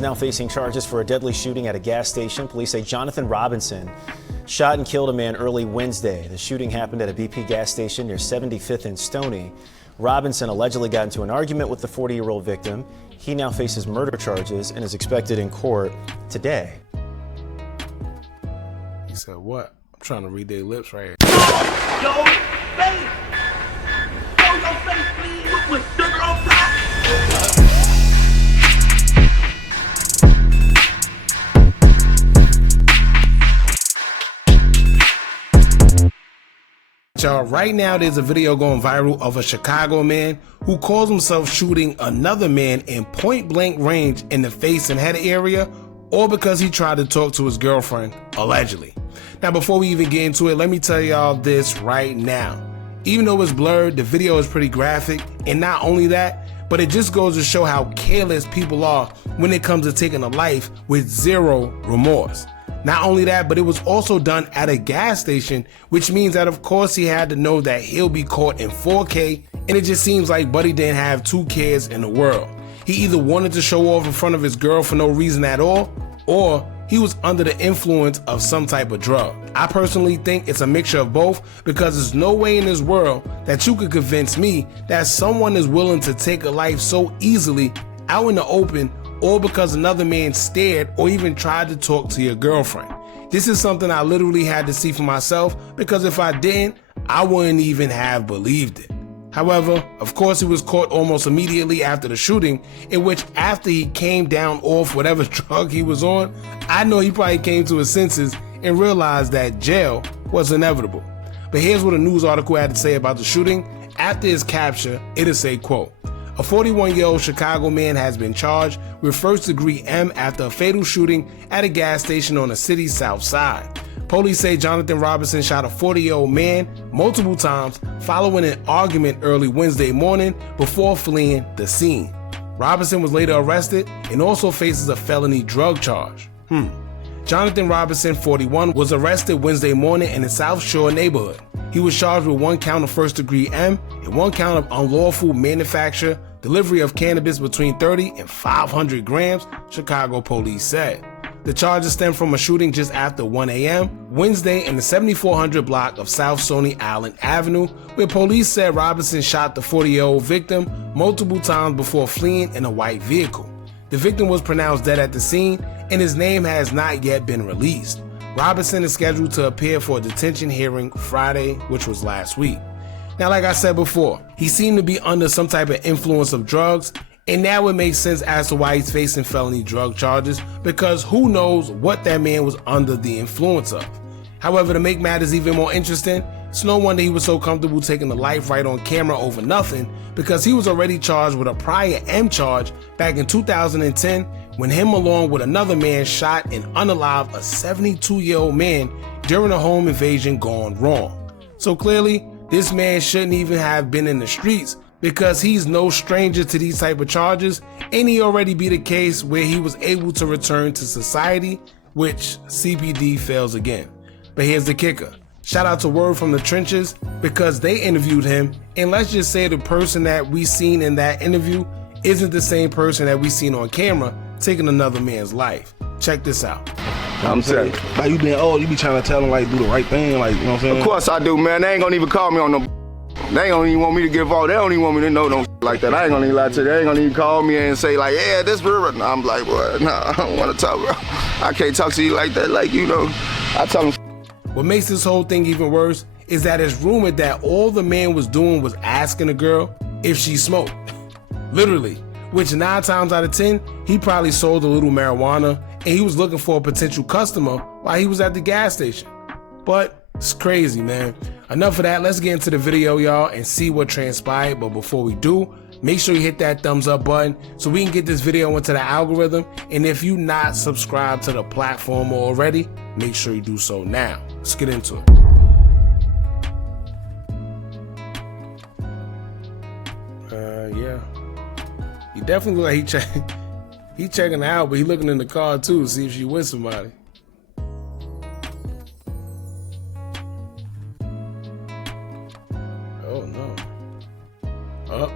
Now facing charges for a deadly shooting at a gas station. Police say Jonathan Robinson shot and killed a man early Wednesday. The shooting happened at a BP gas station near 75th and Stony. Robinson allegedly got into an argument with the 40-year-old victim. He now faces murder charges and is expected in court today. He said, what? I'm trying to read their lips right here. Yo, face! Show your face, please, with sugar on top! Y'all, right now there's a video going viral of a Chicago man who calls himself shooting another man in point blank range in the face and head area, all because he tried to talk to his girlfriend, allegedly. Now, before we even get into it, let me tell y'all this right now. Even though it's blurred, the video is pretty graphic, and not only that, but it just goes to show how careless people are when it comes to taking a life with zero remorse. Not only that, but it was also done at a gas station, which means that of course he had to know that he'll be caught in 4K, and it just seems like Buddy didn't have two cares in the world. He either wanted to show off in front of his girl for no reason at all, or he was under the influence of some type of drug. I personally think it's a mixture of both, because there's no way in this world that you could convince me that someone is willing to take a life so easily out in the open, all because another man stared or even tried to talk to your girlfriend. This is something I literally had to see for myself, because if I didn't, I wouldn't even have believed it. However, of course, he was caught almost immediately after the shooting, in which after he came down off whatever drug he was on, I know he probably came to his senses and realized that jail was inevitable. But here's what a news article had to say about the shooting. After his capture, it'll say, quote, "A 41-year-old Chicago man has been charged with first-degree M after a fatal shooting at a gas station on the city's south side. Police say Jonathan Robinson shot a 40-year-old man multiple times following an argument early Wednesday morning before fleeing the scene. Robinson was later arrested and also faces a felony drug charge. Jonathan Robinson, 41, was arrested Wednesday morning in the South Shore neighborhood. He was charged with 1 count of first-degree M and 1 count of unlawful manufacture, delivery of cannabis between 30 and 500 grams, Chicago police said. The charges stem from a shooting just after 1 a.m. Wednesday in the 7400 block of South Stony Island Avenue, where police said Robinson shot the 40-year-old victim multiple times before fleeing in a white vehicle. The victim was pronounced dead at the scene, and his name has not yet been released. Robinson is scheduled to appear for a detention hearing Friday, which was last week. Now, like I said before, he seemed to be under some type of influence of drugs, and now it makes sense as to why he's facing felony drug charges, because who knows what that man was under the influence of. However, to make matters even more interesting, it's no wonder he was so comfortable taking the life right on camera over nothing, because he was already charged with a prior M charge back in 2010 when him along with another man shot and unalived a 72-year-old man during a home invasion gone wrong. So clearly, this man shouldn't even have been in the streets, because he's no stranger to these type of charges, and he already be the case where he was able to return to society, which CPD fails again. But here's the kicker. Shout out to Word from the Trenches, because they interviewed him, and let's just say the person that we seen in that interview isn't the same person that we seen on camera taking another man's life. Check this out. I'm saying, like, you been old, you be trying to tell them, like, do the right thing, like, you know what I'm saying? Of course I do, man. They ain't gonna even call me on no. They ain't gonna even want me to get involved. They don't even want me to know no like that. I ain't gonna even lie to you. They ain't gonna even call me and say, like, yeah, this river. No, I'm like, well, nah, I don't wanna talk, bro. I can't talk to you like that, like, you know. I tell them. What makes this whole thing even worse is that it's rumored that all the man was doing was asking the girl if she smoked. Literally. Which 9 times out of 10, he probably sold a little marijuana and he was looking for a potential customer while he was at the gas station. But it's crazy, man. Enough of that. Let's get into the video, y'all, and see what transpired. But before we do, make sure you hit that thumbs up button so we can get this video into the algorithm. And if you're not subscribed to the platform already, make sure you do so now. Let's get into it. Yeah. He definitely look like he checking her out, but he looking in the car too to see if she with somebody. Oh no. Up.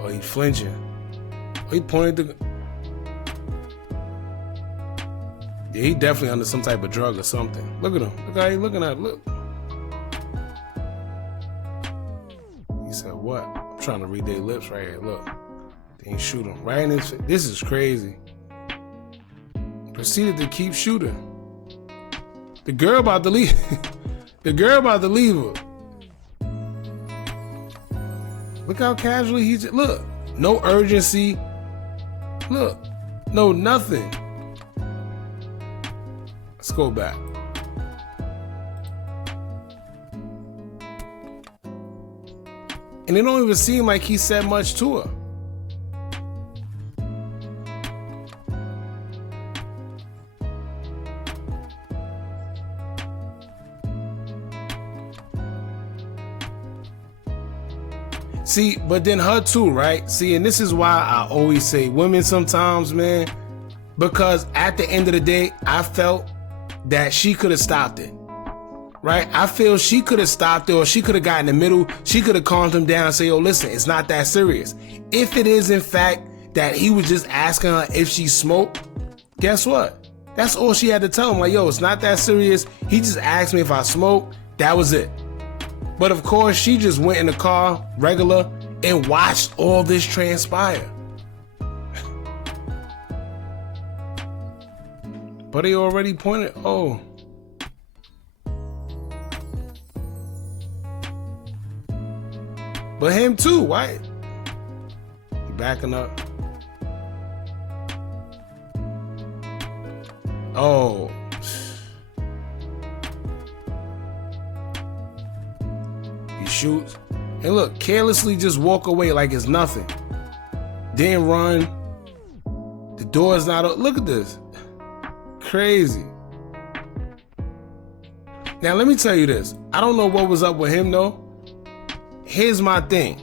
Oh, he flinching. He pointed the... Yeah, he definitely under some type of drug or something. Look at him. Look how he looking at it. Look. He said, what? I'm trying to read their lips right here. Look. They ain't shoot him right in his face. This is crazy. Proceeded to keep shooting. The girl about to leave. The girl about to leave her. Look how casually he's... Look. No urgency. Look. No nothing. Let's go back. And it don't even seem like he said much to her. See, but then her too, right? See, and this is why I always say women sometimes, man, because at the end of the day, I felt that she could have stopped it, right? I feel she could have stopped it, or she could have got in the middle. She could have calmed him down and say, "Yo, listen, it's not that serious." If it is in fact that he was just asking her if she smoked, guess what? That's all she had to tell him. Like, yo, it's not that serious. He just asked me if I smoke. That was it. But of course, she just went in the car, regular, and watched all this transpire. But he already pointed, oh. But him too, why? He backing up. Oh. He shoots. And look, carelessly just walk away like it's nothing. Then run. The door's not open. Look at this. Crazy. Now let me tell you this. I don't know what was up with him though. Here's my thing.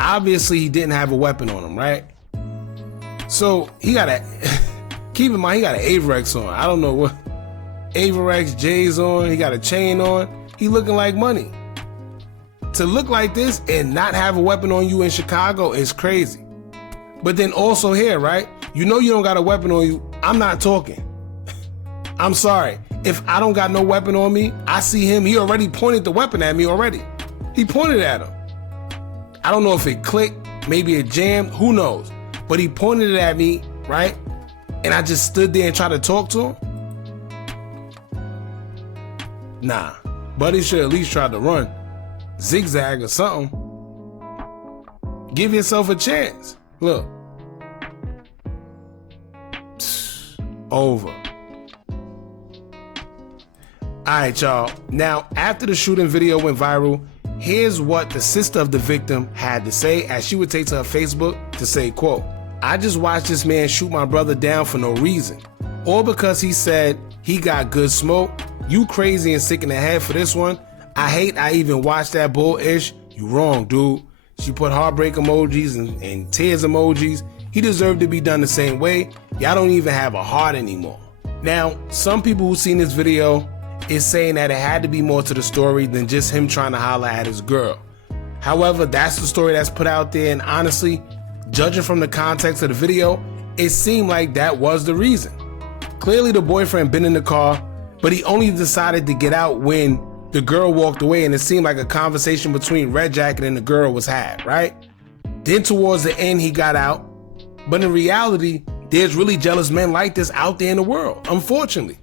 Obviously he didn't have a weapon on him, right? So he got a keep in mind he got an Averex on. I don't know what Averex J's on. He got a chain on. He looking like money. To look like this and not have a weapon on you in Chicago is crazy. But then also here, right? You know you don't got a weapon on you. I'm not talking. I'm sorry. If I don't got no weapon on me, I see him. He already pointed the weapon at me already. He pointed at him. I don't know if it clicked, maybe it jammed, who knows? But he pointed it at me, right? And I just stood there and tried to talk to him. Nah, Buddy should at least try to run. Zigzag or something. Give yourself a chance. Look. Over. Alright, y'all. Now, after the shooting video went viral, here's what the sister of the victim had to say as she would take to her Facebook to say, quote, "I just watched this man shoot my brother down for no reason. All because he said he got good smoke. You crazy and sick in the head for this one. I hate I even watched that bull-ish. You wrong, dude." She put heartbreak emojis and tears emojis. He deserved to be done the same way. Y'all don't even have a heart anymore. Now, some people who seen this video is saying that it had to be more to the story than just him trying to holler at his girl. However, that's the story that's put out there, and honestly, judging from the context of the video, it seemed like that was the reason. Clearly the boyfriend been in the car, but he only decided to get out when the girl walked away, and it seemed like a conversation between Red Jacket and the girl was had, right? Then towards the end, he got out. But in reality, there's really jealous men like this out there in the world, unfortunately.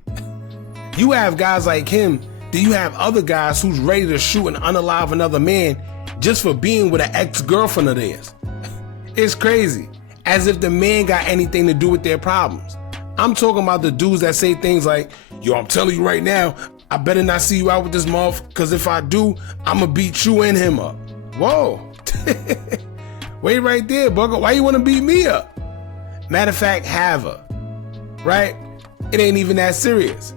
You have guys like him, then you have other guys who's ready to shoot and unalive another man just for being with an ex-girlfriend of theirs. It's crazy. As if the man got anything to do with their problems. I'm talking about the dudes that say things like, "Yo, I'm telling you right now, I better not see you out with this motherfucker, because if I do, I'ma beat you and him up." Whoa. Wait right there, Bugger. Why you want to beat me up? Matter of fact, have her. Right? It ain't even that serious.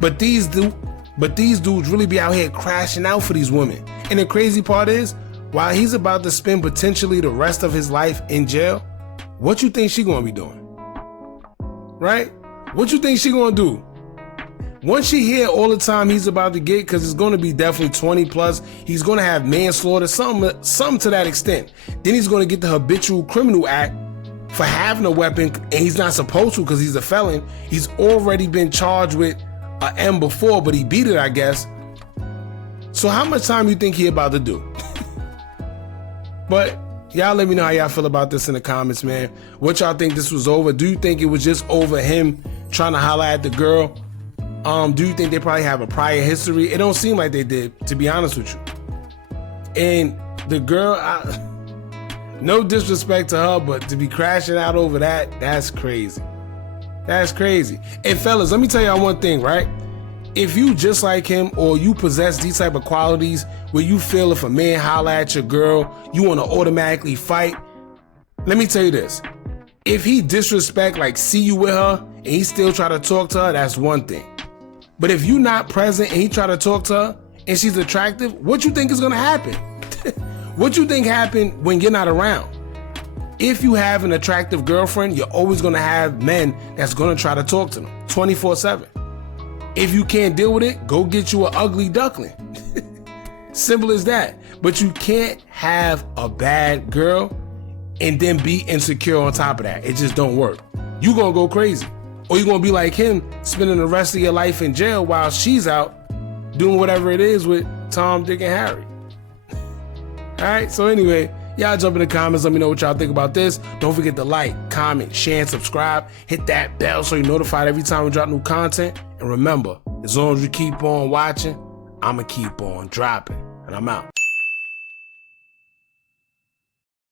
But these dudes really be out here crashing out for these women. And the crazy part is, while he's about to spend potentially the rest of his life in jail, what you think she gonna be doing? Right? What you think she gonna do? Once she hear all the time he's about to get, because it's gonna be definitely 20 plus, he's gonna have manslaughter, something to that extent. Then he's gonna get the habitual criminal act, for having a weapon, and he's not supposed to because he's a felon. He's already been charged with an M before, but he beat it, I guess. So how much time you think he about to do? But y'all let me know how y'all feel about this in the comments, man. What y'all think this was over? Do you think it was just over him trying to holler at the girl? Do you think they probably have a prior history? It don't seem like they did, to be honest with you. And the girl, no disrespect to her, but to be crashing out over that's crazy. That's crazy. And fellas, let me tell y'all one thing, right? If you just like him or you possess these type of qualities where you feel if a man holler at your girl, you want to automatically fight, let me tell you this. If he disrespect, like see you with her and he still try to talk to her, that's one thing. But if you not present and he try to talk to her and she's attractive, what you think is going to happen? What you think happened when you're not around? If you have an attractive girlfriend, you're always going to have men that's going to try to talk to them 24/7. If you can't deal with it, go get you an ugly duckling. Simple as that. But you can't have a bad girl and then be insecure on top of that. It just don't work. You gonna go crazy. Or you're gonna be like him, spending the rest of your life in jail while she's out doing whatever it is with Tom, Dick, and Harry. All right, so anyway, y'all jump in the comments. Let me know what y'all think about this. Don't forget to like, comment, share, and subscribe. Hit that bell so you're notified every time we drop new content. And remember, as long as you keep on watching, I'ma keep on dropping. And I'm out.